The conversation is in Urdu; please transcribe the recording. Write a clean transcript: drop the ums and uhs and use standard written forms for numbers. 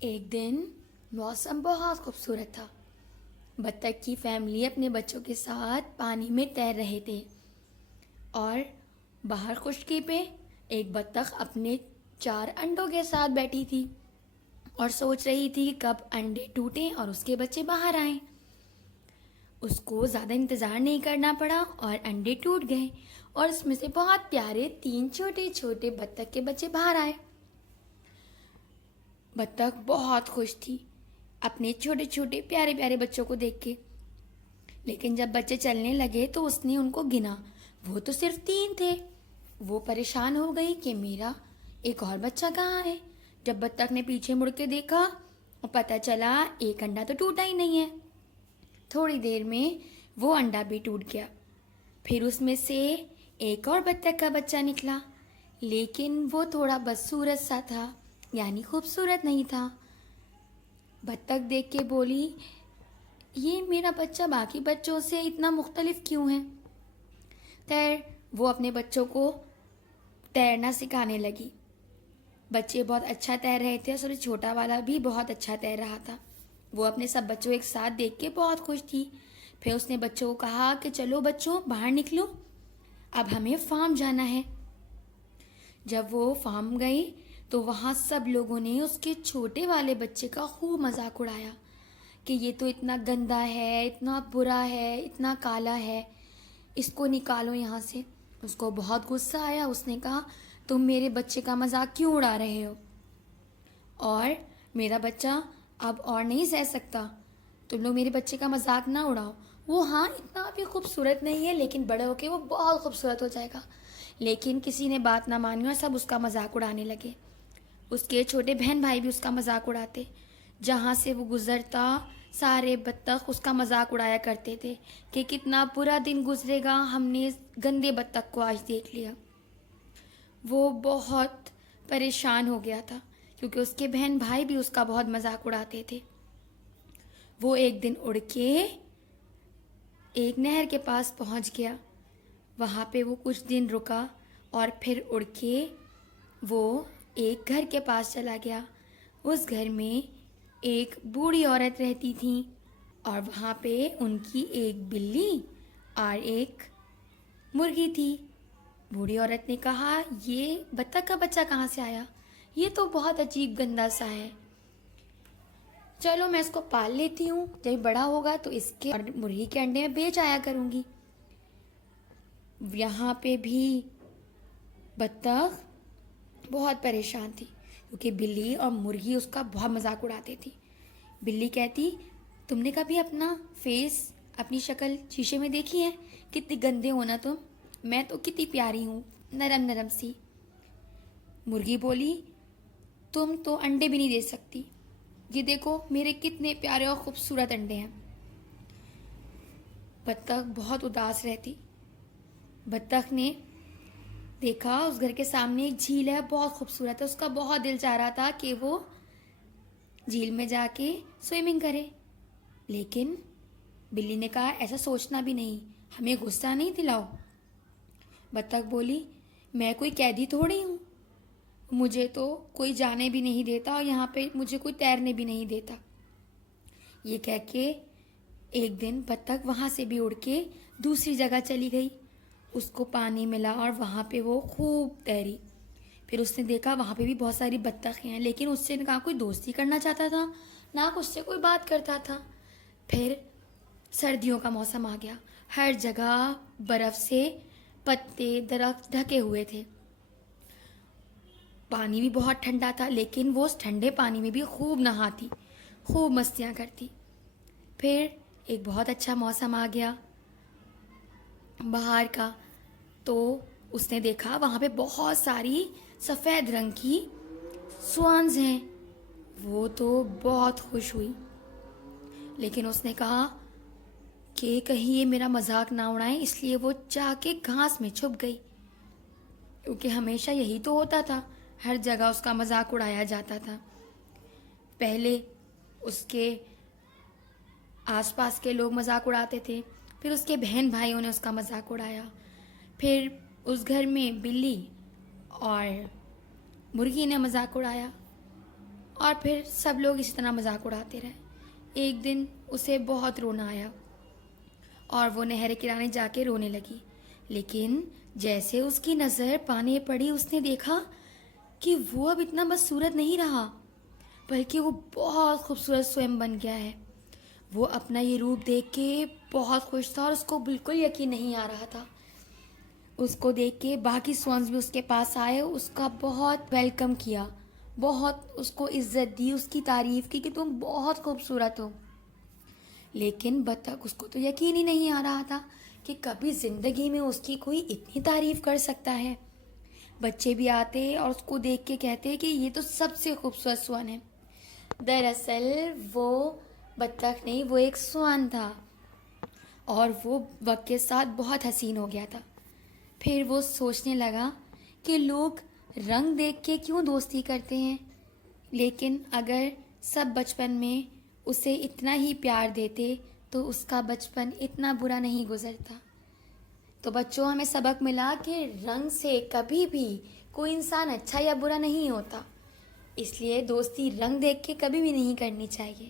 ایک دن موسم بہت خوبصورت تھا۔ بطخ کی فیملی اپنے بچوں کے ساتھ پانی میں تیر رہے تھے اور باہر خشکی پہ ایک بطخ اپنے 4 انڈوں کے ساتھ بیٹھی تھی اور سوچ رہی تھی کہ کب انڈے ٹوٹیں اور اس کے بچے باہر آئیں۔ اس کو زیادہ انتظار نہیں کرنا پڑا اور انڈے ٹوٹ گئے اور اس میں سے بہت پیارے 3 چھوٹے چھوٹے بطخ کے بچے باہر آئے۔ بطخ بہت خوش تھی اپنے چھوٹے چھوٹے پیارے پیارے بچوں کو دیکھ کے، لیکن جب بچے چلنے لگے تو اس نے ان کو گنا، وہ تو صرف 3 تھے۔ وہ پریشان ہو گئی کہ میرا ایک اور بچہ کہاں ہے۔ جب بطخ نے پیچھے مڑ کے دیکھا اور پتہ چلا ایک انڈا تو ٹوٹا ہی نہیں ہے۔ تھوڑی دیر میں وہ انڈا بھی ٹوٹ گیا، پھر اس میں سے ایک اور بطخ کا بچہ نکلا، لیکن وہ تھوڑا بدصورت سا تھا، یعنی خوبصورت نہیں تھا۔ بطخ دیکھ کے بولی، یہ میرا بچہ باقی بچوں سے اتنا مختلف کیوں ہے؟ وہ اپنے بچوں کو تیرنا سکھانے لگی۔ بچے بہت اچھا تیر رہے تھے اور سب سے چھوٹا والا بھی بہت اچھا تیر رہا تھا۔ وہ اپنے سب بچوں ایک ساتھ دیکھ کے بہت خوش تھی۔ پھر اس نے بچوں کو کہا کہ چلو بچوں باہر نکلو، اب ہمیں فارم جانا ہے۔ جب وہ فارم گئی تو وہاں سب لوگوں نے اس کے چھوٹے والے بچے کا خوب مذاق اڑایا کہ یہ تو اتنا گندا ہے، اتنا برا ہے، اتنا کالا ہے، اس کو نکالو یہاں سے۔ اس کو بہت غصہ آیا، اس نے کہا تم میرے بچے کا مذاق کیوں اڑا رہے ہو؟ اور میرا بچہ اب اور نہیں سہ سکتا، تم لوگ میرے بچے کا مذاق نہ اڑاؤ۔ وہ ہاں اتنا بھی خوبصورت نہیں ہے، لیکن بڑے ہو کے وہ بہت خوبصورت ہو جائے گا۔ لیکن کسی نے بات نہ مانی اور سب اس کا مذاق اڑانے لگے۔ اس کے چھوٹے بہن بھائی بھی اس کا مذاق اڑاتے، جہاں سے وہ گزرتا سارے بطخ اس کا مذاق اڑایا کرتے تھے کہ کتنا برا دن گزرے گا، ہم نے اس گندے بطخ کو آج دیکھ لیا۔ وہ بہت پریشان ہو گیا تھا کیونکہ اس کے بہن بھائی بھی اس کا بہت مذاق اڑاتے تھے۔ وہ ایک دن اڑ کے ایک نہر کے پاس پہنچ گیا، وہاں پہ وہ کچھ دن رکا اور پھر اڑ کے وہ ایک گھر کے پاس چلا گیا۔ اس گھر میں ایک بوڑھی عورت رہتی تھی اور وہاں پہ ان کی ایک بلی اور ایک مرغی تھی۔ بوڑھی عورت نے کہا یہ بطخ کا بچہ کہاں سے آیا؟ یہ تو بہت عجیب گندا سا ہے، چلو میں اس کو پال لیتی ہوں، جب بڑا ہوگا تو اس کے اور مرغی کے انڈے میں بیچ آیا کروں گی۔ یہاں پہ بھی بطخ بہت پریشان تھی کیونکہ بلی اور مرغی اس کا بہت مذاق اڑاتے تھی۔ بلی کہتی تم نے کبھی اپنا فیس، اپنی شکل شیشے میں دیکھی ہے؟ کتنی گندے ہو نا تم، میں تو کتنی پیاری ہوں، نرم نرم سی۔ مرغی بولی تم تو انڈے بھی نہیں دے سکتی، یہ دیکھو میرے کتنے پیارے اور خوبصورت انڈے ہیں۔ بطخ بہت اداس رہتی۔ بطخ نے دیکھا اس گھر کے سامنے ایک جھیل ہے، بہت خوبصورت ہے، اس کا بہت دل چاہ رہا تھا کہ وہ جھیل میں جا کے سوئمنگ کرے، لیکن بلی نے کہا ایسا سوچنا بھی نہیں، ہمیں غصہ نہیں دلاؤ۔ بطخ بولی میں کوئی قیدی تھوڑی ہوں، مجھے تو کوئی جانے بھی نہیں دیتا اور یہاں پہ مجھے کوئی تیرنے بھی نہیں دیتا۔ یہ کہہ کے ایک دن بطخ وہاں سے بھی اڑ کے دوسری جگہ چلی گئی، اس کو پانی ملا اور وہاں پہ وہ خوب تیری۔ پھر اس نے دیکھا وہاں پہ بھی بہت ساری بطخیں ہیں، لیکن اس سے نہ کوئی دوستی کرنا چاہتا تھا نہ اس سے کوئی بات کرتا تھا۔ پھر سردیوں کا موسم آ گیا، ہر جگہ برف سے پتے درخت ڈھکے ہوئے تھے، پانی بھی بہت ٹھنڈا تھا، لیکن وہ اس ٹھنڈے پانی میں بھی خوب نہاتی، خوب مستیاں کرتی۔ پھر ایک بہت اچھا موسم آ گیا باہر کا، تو اس نے دیکھا وہاں پہ بہت ساری سفید رنگ کی سوانز ہیں، وہ تو بہت خوش ہوئی، لیکن اس نے کہا کہ کہیں یہ میرا مذاق نہ اڑائیں، اس لیے وہ جا کے گھاس میں چھپ گئی، کیونکہ ہمیشہ یہی تو ہوتا تھا، ہر جگہ اس کا مذاق اڑایا جاتا تھا۔ پہلے اس کے آس پاس کے لوگ مذاق اڑاتے تھے، پھر اس کے بہن بھائیوں نے اس کا مذاق اڑایا، پھر اس گھر میں بلی اور مرغی نے مذاق اڑایا، اور پھر سب لوگ اسی طرح مذاق اڑاتے رہے۔ ایک دن اسے بہت رونا آیا اور وہ نہر کنارے جا کے رونے لگی، لیکن جیسے اس کی نظر پانی پڑی اس نے دیکھا کہ وہ اب اتنا بدصورت نہیں رہا، بلکہ وہ بہت خوبصورت سوئم بن گیا ہے۔ وہ اپنا یہ روپ دیکھ کے بہت خوش تھا اور اس کو بالکل یقین نہیں آ رہا تھا۔ اس کو دیکھ کے باقی سوانز بھی اس کے پاس آئے، اس کا بہت ویلکم کیا، بہت اس کو عزت دی، اس کی تعریف کی کہ تم بہت خوبصورت ہو۔ لیکن بطخ اس کو تو یقین ہی نہیں آ رہا تھا کہ کبھی زندگی میں اس کی کوئی اتنی تعریف کر سکتا ہے۔ بچے بھی آتے اور اس کو دیکھ کے کہتے کہ یہ تو سب سے خوبصورت سوان ہے۔ دراصل وہ بطخ نہیں، وہ ایک سوان تھا اور وہ وقت کے ساتھ بہت حسین ہو گیا تھا۔ پھر وہ سوچنے لگا کہ لوگ رنگ دیکھ کے کیوں دوستی کرتے ہیں، لیکن اگر سب بچپن میں اسے اتنا ہی پیار دیتے تو اس کا بچپن اتنا برا نہیں گزرتا۔ تو بچوں، ہمیں سبق ملا کہ رنگ سے کبھی بھی کوئی انسان اچھا یا برا نہیں ہوتا، اس لیے دوستی رنگ دیکھ کے کبھی بھی نہیں کرنی چاہیے۔